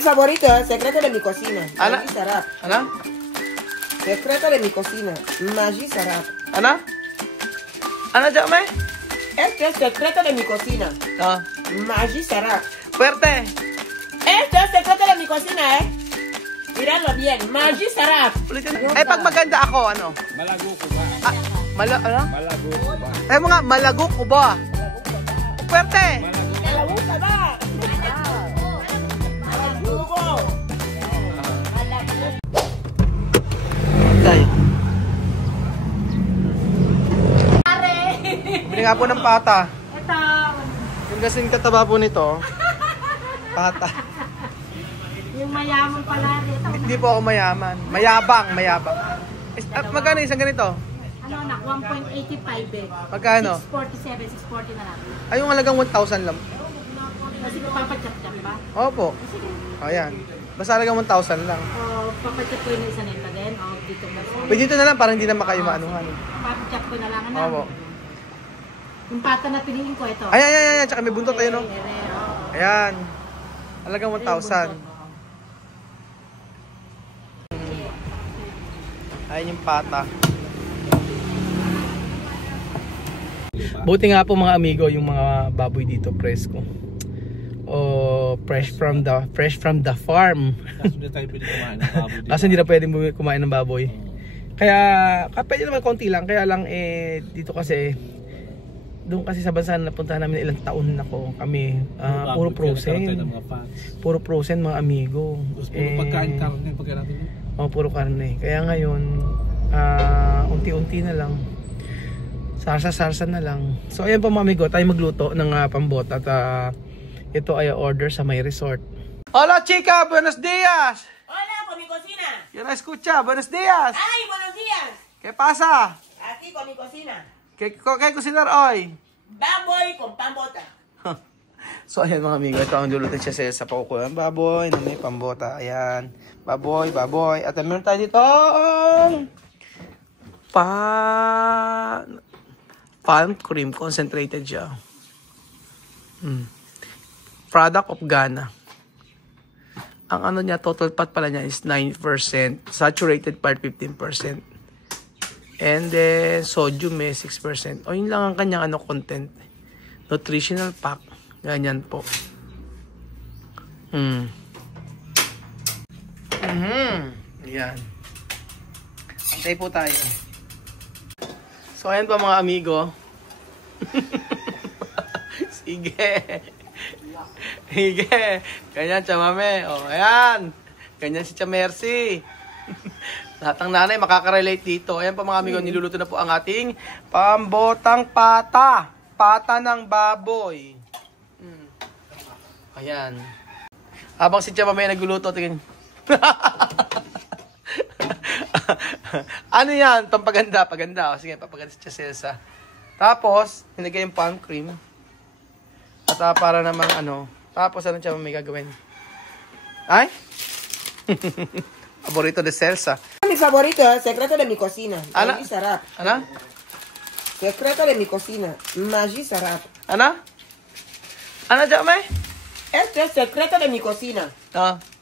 Mi favorito, secreto de mi cocina. Ana? Maggi sarap. Ano? Secreto de mi cocina. Maggi sarap. Ano? Ano dyan, may? Este es secreto de mi cocina. Ah. Maggi sarap. Puwerte. Este es secreto de mi cocina, Miradlo bien. Maggi sarap. Ulitin. Eh, pag maganda ako, ano? Malago ko ba? Ah, ano? Malago ko ba? Eh, mga malago ko ba? Puwerte. Malago ka ba? Malago ko. Tayo. Bili nga po ng pata. Ito. Yung kasing kataba po nito. Pata. Yung mayaman pala dito. Hindi po ako mayaman. Mayabang. Magkano isang ganito? Ano na, 1.85 Magkano? 647, 640 na lang. Ay, yung halagang 1,000 lang. Kasi papachap-chap ba? Opo. Ayan. Basta halagang 1,000 lang. O papachap ko yung isa nito din. O dito ba? Pwede dito na lang para hindi na makayo maanuhan. Papachap ko na lang. Ano? Opo. Yung pata na piliin ko ito. Ayan. Tsaka may buntot tayo, no? Oo. Ayan. Halagang 1,000. Ayan yung pata. Buti nga po mga amigo yung mga baboy dito presko. Oh, fresh from the farm. Kasi hindi tayo pwede kumain ng baboy dito. Kasi hindi na pwedeng kumain ng baboy. Kaya pwede naman konti lang. Kaya lang dito kasi doon kasi sa bansa na napuntahan namin ilang taon na ko kami puro frozen. Puro frozen mga amigo. Puro pagkain karne pagkain natin. Oh, puro karne. Kaya ngayon unti-unti na lang. Sarsa-sarsa na lang. So ayan po mga amigo, tayo magluto ng pambota at ito ay order sa may resort. Hola chica, buenos días. Hola, con mi cocina. Yo no escucha, buenos días. Ay, buenos días. ¿Qué pasa? Aquí con mi cocina. ¿Qué cocinar hoy? Baboy con pambota. So ayan mga amigo, ito ang lulutin siya sa pakukulang baboy na may pambota. Ayan, baboy. At meron tayo dito palm cream concentrated siya. Product of Ghana. Ang ano niya, total fat pala niya is 9%, saturated fat 15%. And then sodium may 6%. O yun lang ang kanyang content. Nutritional pack. Ganyan po. Yan. Antay po tayo. So ayan pa mga amigo. Sige. Ganyan chamame. O ayan. Ganyan si Chamercy. Lahat ng nanay makaka-relate dito. Ayan pa mga amigo, niluluto na po ang ating pambotang pata. Pata ng baboy. Ayan. Habang si Chamame nagluluto, tingin. Ano yan? Pampaganda. O, sige, papaganda si Chelsea. Tapos, nilagay yung palm cream. At para namang tapos ano siya may gagawin? Ay? Favorito de Celsa. Mi favorito, secreto de mi cocina. Ana? Maggi sarap. Ano? Secreto de mi cocina. Maggi sarap. Ano? Ano dyan, may? Este es secreto de mi cocina.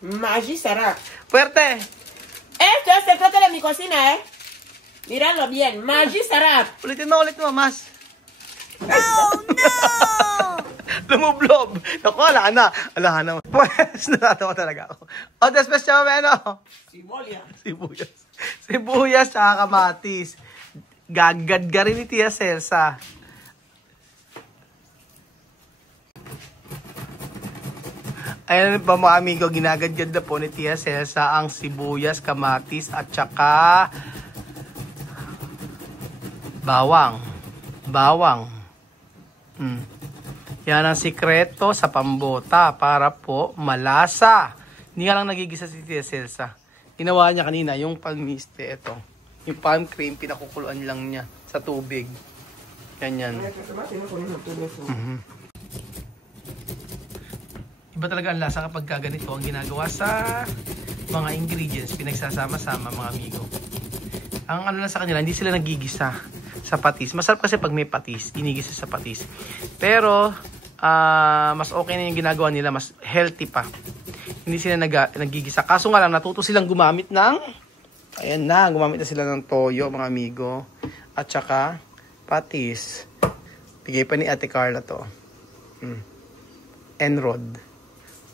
Maggi sarap. Puwerte. Este es secreto de mi cocina, Miradlo bien. Maggi sarap. Ulitin mo, mas. Oh, no! Lumublob. Naku, ala na. Pues, natatawa talaga ako. O, después, Chamame, Sibuyas, tsaka kamatis. Gagad ka rin ni Tia Celsa. Ayan pa mga amigo, ginagadgad na po ni Tia Celsa ang sibuyas, kamatis, at tsaka bawang. Yan ang sikreto sa pambota para po malasa. Hindi nga lang nagigisa si Tia Celsa. Ginawa niya kanina yung palmiste, ito. Yung palm cream, pinakukuluan lang niya sa tubig. Ganyan. Iba talaga ang lasa kapag ganito ang ginagawa sa mga ingredients, pinagsasama-sama mga amigo. Ang ano lang sa kanila, hindi sila nagigisa sa patis. Masarap kasi pag may patis, ginigisa sa patis. Pero, mas okay na yung ginagawa nila, mas healthy pa. Hindi sila nagigisa. Kaso nga lang, natuto silang gumamit ng, ayan na, gumamit na sila ng toyo, mga amigo. At saka, patis. Bigay pa ni Ate Carla to. Enrod.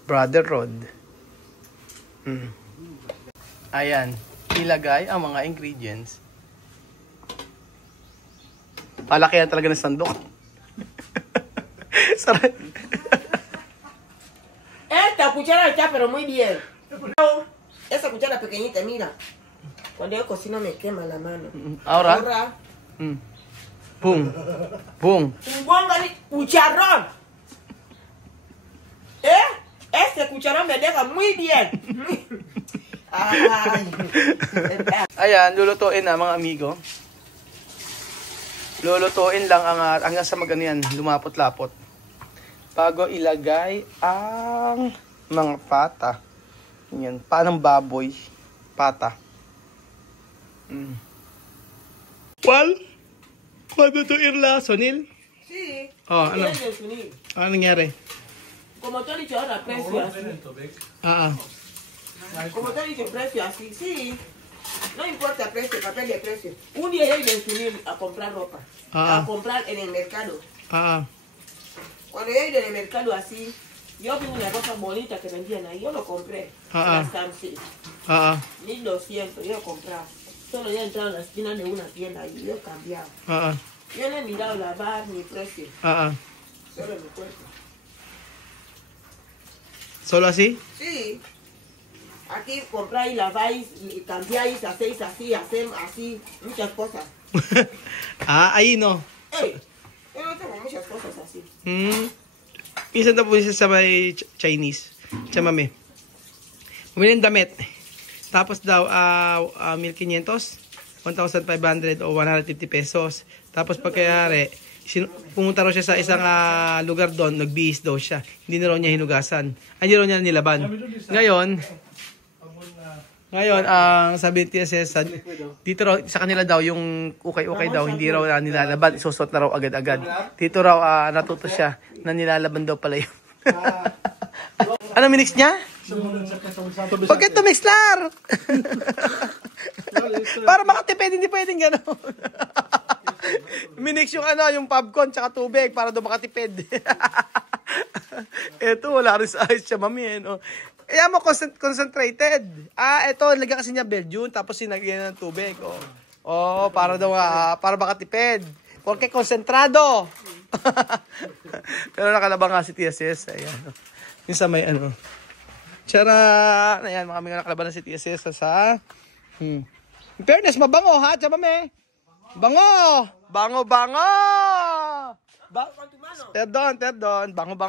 Brother Rod. Ayan. Ilagay ang mga ingredients. Palakihan talaga ng sandok. Sarap. Esta cuchara está pero muy bien. Esa cuchara pequeñita, mira. Cuando yo cocino me quema la mano. Ahora. Boom. Boom. Un buen cucharón. Este cucharón me deja muy bien. Ay. Ayan, lulutuin na mga amigo. Lulutuin lang hanggang sa magano yan, lumapot-lapot. Bago ilagay ang mga pata. Yan, panang baboy. Pata. Well, paano ito irla, Sonil? Sí. Oh, ano? Tiene que unir. Ano nangyari? Como te he dicho ahora, precio así. Como te he dicho, precio así, sí. No importa precio, papel de precio. Un día yo iba a unir a comprar ropa. A comprar en el mercado. Cuando yo iba en el mercado así, yo vi una ropa bonita que vendían ahí, yo lo compré. Bastante. 1200, yo compraba. Solo yo entraba en la esquina de una tienda y yo cambiaba. Yo no he mirado la bar ni precio. Solo mi cuerpo. ¿Solo así? Sí. Aquí compráis, laváis, y cambiáis, hacéis así, hacemos así, muchas cosas. Ahí no. Hey, yo no tengo muchas cosas así. Minsan daw po siya sa may Chinese. Chamame. Bumili ng damit. Tapos daw, 1,500, 1,500 o 150 pesos. Tapos pagkayari, pumunta raw siya sa isang lugar doon, nagbihis daw siya. Hindi na raw niya hinugasan. Hindi raw niya nilaban. Ngayon, ang sabi ni TSS, dito raw, sa kanila daw, yung ukay-ukay daw, hindi raw nilalaban, isusot na raw agad-agad. Dito raw, natuto siya, na nilalaban daw pala yun. Ano minix niya? Bakit tumix, Lar? Para makatipid, hindi pwedeng gano'n. Minix yung yung popcorn tsaka tubig para daw makatipid. Eto, wala rin sa ice siya, mami. Kaya mo concentrated. Eto, lagyan kasi niya Belgium, tapos sinagyan ng tubig. Para daw, para makatipid. Porque concentrado. Pero nakalabang nga si TSS. Ayan. Yung sa may Tiyara. Ayan, mga nakalaban na si TSS sa In fairness, mabango ha, chamame. Bango! Bango! Terdon. Bango.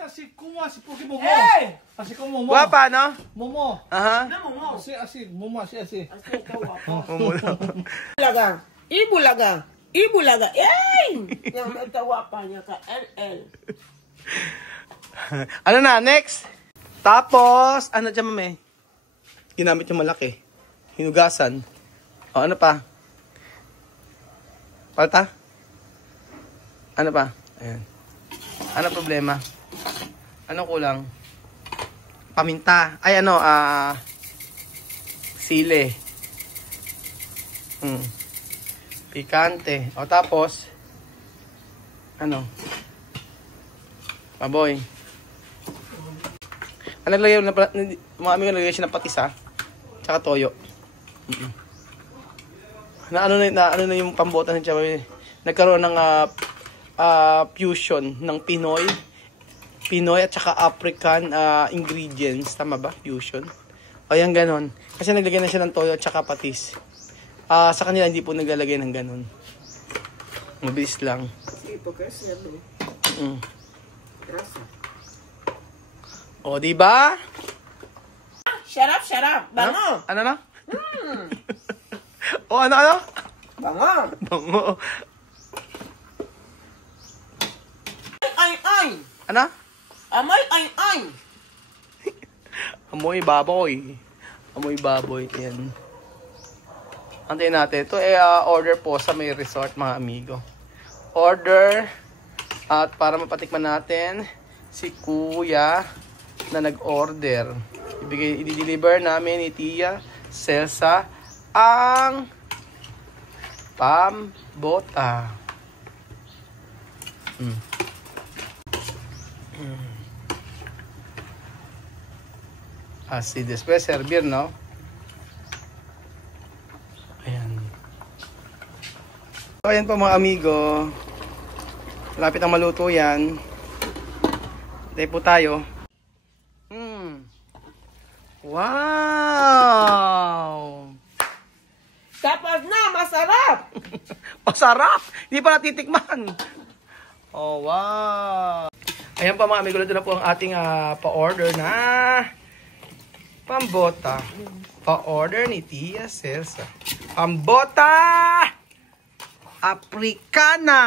Así como Momo. ¡Hey! Así como Momo. Guapa, no? Momo. Aha. Así, Momo, así. Así está guapo. Ibulaga. ¡Ey! Ya me está guapa niya ka. LL. Ano na, next? Tapos, dyan, mame? Ginamit yung malaki. Hinugasan. Ano pa? Palta? Ano pa? Ayan. Ano problema? Ano kulang? Paminta. Ay, sile. Pikante. O tapos, baboy. Naglagay mga amigo, naglagay siya ng patis, tsaka toyo. Ano na yung pambotan ng Chababe. Nagkaroon ng fusion ng Pinoy at saka African ingredients. Tama ba? Fusion. O yan ganon. Kasi naglagay na siya ng toyo at saka patis. Sa kanila hindi po naglalagay ng ganon. Mabilis lang. Sí, porque es cierto. Grasa. O, diba? Shut up. Bango. Ano na? O, ano? Bango. Ay. Ano? Amoy ay. Amoy baboy. Yan. Antayin natin. Ito order po sa may resort, mga amigo. Order. At para mapatikman natin si Kuya na nag-order. I-deliver namin ni Tia Celsa ang pambota. Así después servir, no? Ayan. So, ayan po mga amigo. Lapit ang maluto yan. Tayo po tayo. Wow! Tapos na, masarap! Masarap! Hindi pa natitikman. Oh, wow! Ayan pa mga amigo, ito na po ang ating pa-order na pambota. Pa-order ni Tia Celsa. Pambota! Africana!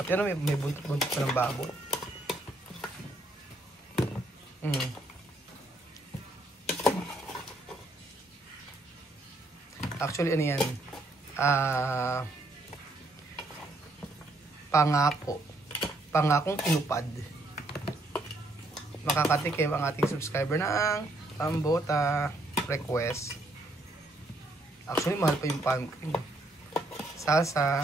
At yan, may buntot-buntot pa ng baboy. Actually, ano yan? Pangako. Pangakong inupad. Makakatikim ang ating subscriber ng pambota request. Actually, mahal pa yung palm cream. Salsa.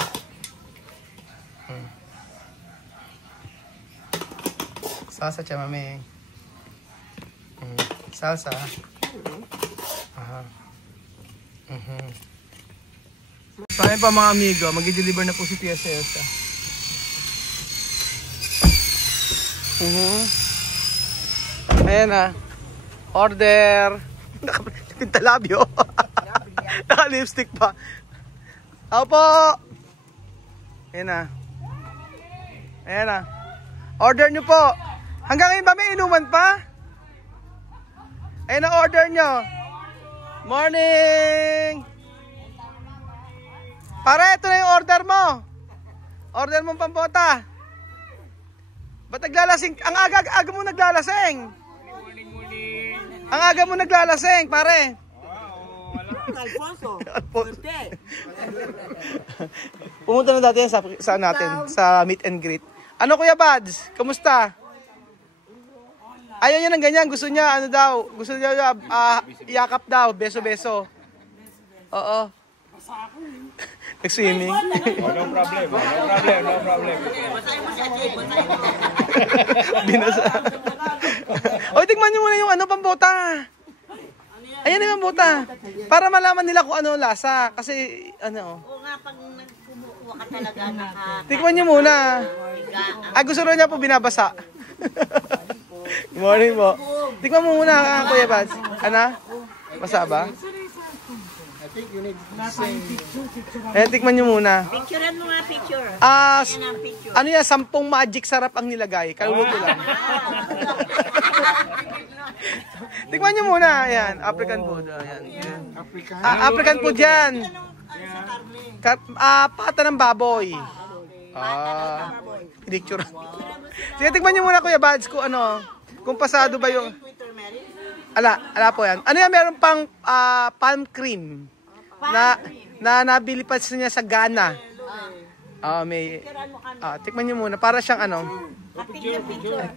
Salsa, chamame. Salsa. So, ayun pa mga amigo, mag-deliver na po si Tia Celsa. Ayan na. Order. Pintalabyo. Naka-lipstick pa. Opo. Ayan na. Ayan na. Order nyo po. Hanggang ngayon ba may inuman pa? Ayan na order nyo. Morning! Para ito na yung order mo. Order mo pambota. Ba't naglalasing? Ang aga mo naglalasing. Ang aga mo naglalasing, pare. Alfonso. Pumunta na dati sa natin, sa meet and greet. Ano Kuya Bads? Kumusta? Ayaw niya ng ganyan. Gusto niya, ano daw? Gusto niya, yakap daw. Beso-beso. Oo. Nag-swimming. No problem. No problem. Binasa. O, tigman niyo muna yung ano, pambota. Ayan yung pambota. Para malaman nila kung ano lasa. Kasi, ano. Oo nga, pag nagkumukuha ka talaga Tigman niyo muna. Gusto rin niya po binabasa. Good morning po. Tignan mo muna, Kuya Bads. Ano? Basa ba? Tikman nyo muna. Picturean mo nga, picture. Yan ang picture. Ano yan? 10 magic sarap ang nilagay. Kaluluto lang. Tikman nyo muna. Ayan. African food. Ayan. African food yan. Pata ng baboy. Picture. Sige, tikman nyo muna, Kuya Bads, kung ano, kung pasado ba yung... Ala po yan. Ano yan, meron pang palm cream na nabili pa niya sa Ghana. May... tikman nyo muna, para siyang ano...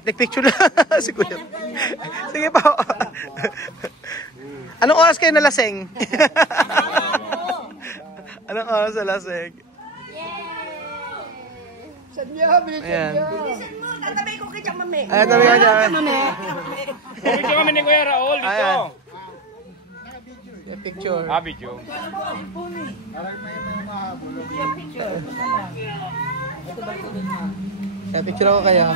Picture lang. Si Kuya. Sige po. Anong oras kayo nalasing? Anong oras nalasing? Ayan. Tatabay ko kay Chamame. Ayan, tabi ka dyan. Picture kami ni Kuya Raul dito. Picture. Video. Picture ako kaya.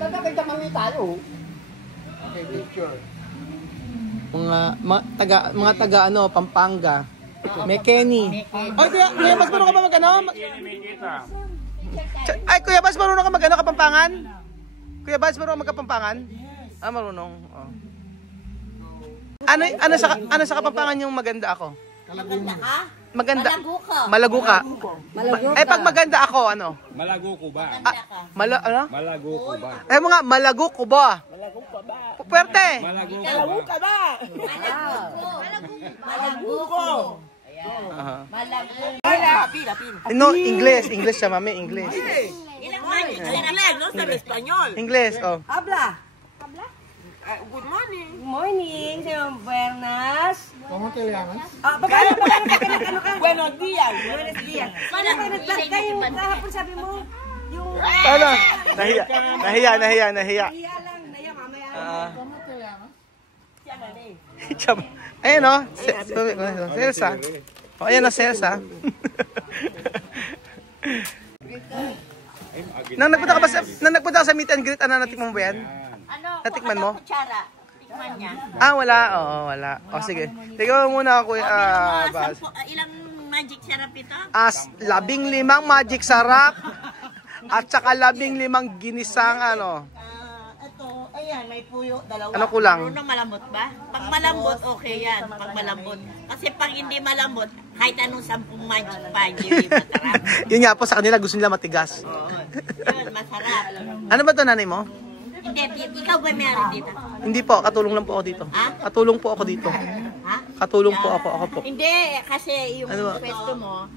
Tatabay Chamame tayo. Mga taga ano, Pampanga. May Kenny. Ay, Kuya Bas, marunong ka ba mag-ano? Ay, Kuya Bas, marunong ka mag-ano, Kapampangan? Kuya Bas, marunong magkapampangan? Marunong. Oh. Ano sa Kapampangan yung maganda ako? Maganda ka? Maganda. Malago ka. Malago ka. Pag maganda ako, ano? Malago ko ba? Ano? Malago ko ba? Mo nga, malago ko ba? Malago ka ba? Puwerte. Malago Malago ka ba? Malago ko. Uh-huh. Malago. Pila. No, English siya, mami, English. Ilang magic En sarap. inglés, no sabe español. Ingles, oh. Habla. Good morning. Morning, Sir Bernas. ¿Cómo te llamas? Pagkano ka? Buenos días. Buenos dias. Paano ba nag-vlog kayo kahapon sabi mo? Yung Ano? Nahiya. Nahiya. hiya lang. Naya, mamaya. ¿Cómo te llamas? Ayan, oh. Celsa. Oh, ayan na, Celsa. Nang nagpunta ka sa meet and greet, ano, natikman mo ba yan? Ano? Natikman mo? Kutsara. Tikman niya. Ah, wala. Oo, wala. O, sige. Tingnan mo muna ako. Ilang magic sarap ito? 15 magic sarap. At saka 15 ginisang, ano. Ito, ayan, may puyo, dalawa. Ano kulang? Marunong malambot ba? Pag malambot, okay yan. Pag malambot. Kasi pag hindi malambot, kahit anong 10 magic pa, hindi masarap. Yun nga po, sa kanila gusto nila matigas. Oo. Yun, masarap. Ano ba to, nanay mo? Hindi, ikaw ba meron dito? Hindi po, katulong lang po ako dito. Ha? Katulong po ako dito. Ha? Katulong po ako po. Hindi, kasi yung Ano ba? pwesto mo,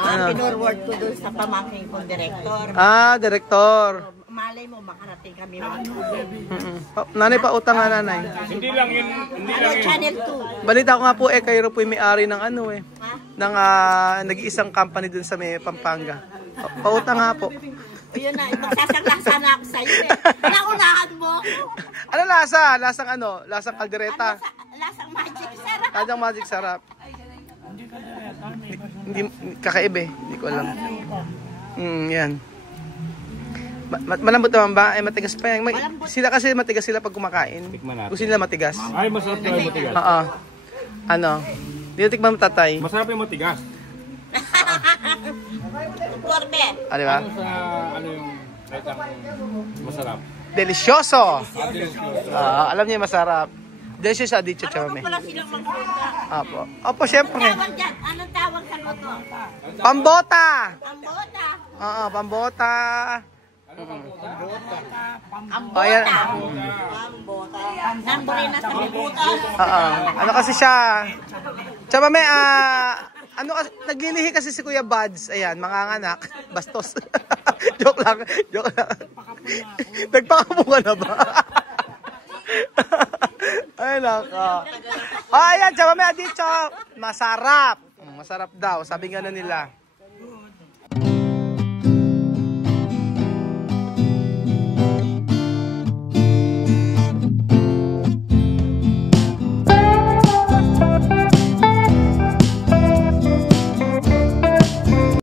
Ano? pinorward ko doon sa pamangkin kong director. Ah, direktor. Malay mo, makarating kami. Nanay, pa utang nga, nanay. Hindi lang yun, hindi Ano, lang yun. Channel Balita ko nga po, kayo po yung may-ari ng ano Ha? ng nag-iisang company dun sa may Pampanga. Pautang nga po. 2. Yun na, magsasangla na ako sa'yo eh. Naunahan mo ako. Ano lasa? Lasang ano? Lasang kaldereta. Lasang magic sarap. Lasang magic sarap. Hindi kakaiba eh. Hindi ko alam. Yan. Malambot naman ba? Matigas pa yan. Sila kasi matigas sila pag kumakain. Tikman natin. Gusto nila matigas. Ay, masarap yung matigas. Oo. Ano? Dito tikman mo, tatay. Masarap yung matigas. Gorbe. Ah, di ba? Ano sa, ano yung, masarap. Delicioso! Delicioso. Alam niya masarap. Delicioso sa dicho, chame. Wala silang magpunta. Apo. Opo, syempre. Tawag dyan. Anong tawag sa luto? Pambota! Ang bota. Oo, pambota. Ang Oh, ayan. bota. Nandun rin na sa bota. Oo. Ano kasi siya? Tsaka may, ano kasi, naglilihi kasi si Kuya Buds. Ayan, manganganak. Bastos. Joke lang. Joke lang. Nagpakapunga na ba? Ay, naka. Ayan, tsaka may adito. Masarap. Masarap daw. Sabi nga na nila.